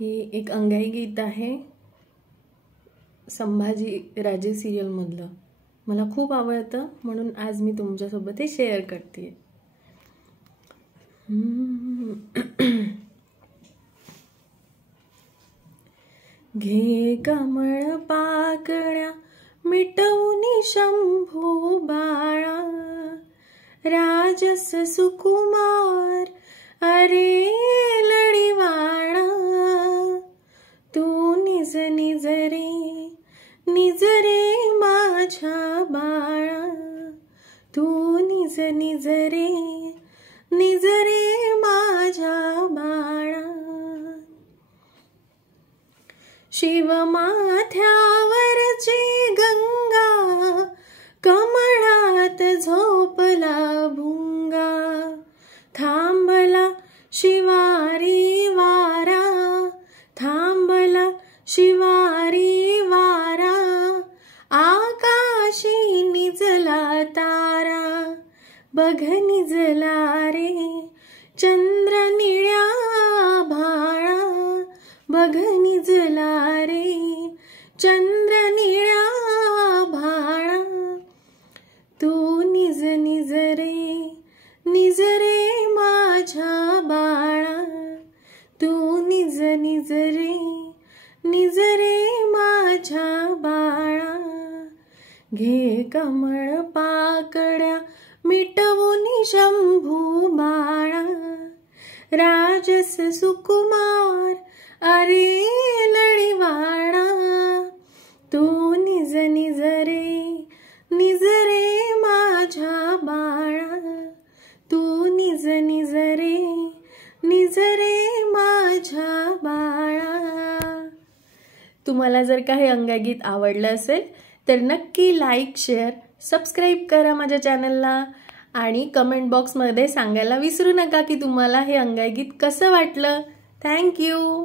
हे एक अंगाई गीत आहे संभाजी राजे सिरियल मधलं. मला खूप आवडतं म्हणून आज मी तुमच्यासोबत हे शेअर करते. घे कमळ पाकळ्या मिटवून शंभू बाळा, राजस सुकुमार अरे लढीवाळा. तू निज निज रे माझ्या बाळा, तू निज निज रे माझ्या बाळा. शिवमाथ्यावरची गंगा कमळात झोपला भुंगा. थांबला शिवारी वारा, थांबला शिवारी वारा. आकाशी निजला तारा, बघ निजला रे चंद्र निळ्या भाळा. बघ निजला रे चंद्र निळ्या भाळा. तू निज रे माझ्या बाळा, तू निज रे माझ्या बाळा. घे कमळ पाकळ्या मिटवून शंभू बाळा, राजस सुकुमार अरे लढीवाळा. तू निज रे माझ्या बाळा, तू निज रे माझ्या बाळा. तुम्हाला जर का हे अंगागीत आवडलं असेल तर नक्की लाईक, शेअर, सबस्क्राईब करा माझ्या चॅनलला आणि कमेंट बॉक्समध्ये सांगायला विसरू नका की तुम्हाला हे अंगागीत कसं वाटलं. Thank you.